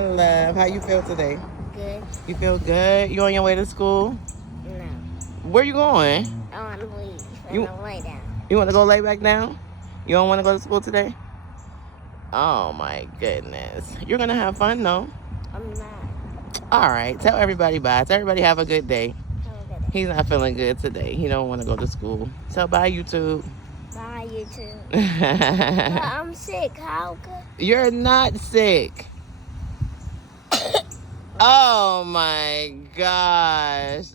my love. How you feel today? Good. You feel good? You on your way to school? No. Where you going? I want to leave. I You- want to lay down. You want to go lay back down? You don't want to go to school today? Oh my goodness. You're going to have fun though. I'm not. All right. Tell everybody bye. Tell everybody have a good day. Have a good day. He's not feeling good today. He don't want to go to school. Tell bye, YouTube. Bye, you too. But I'm sick. How good? You're not sick. Oh my gosh.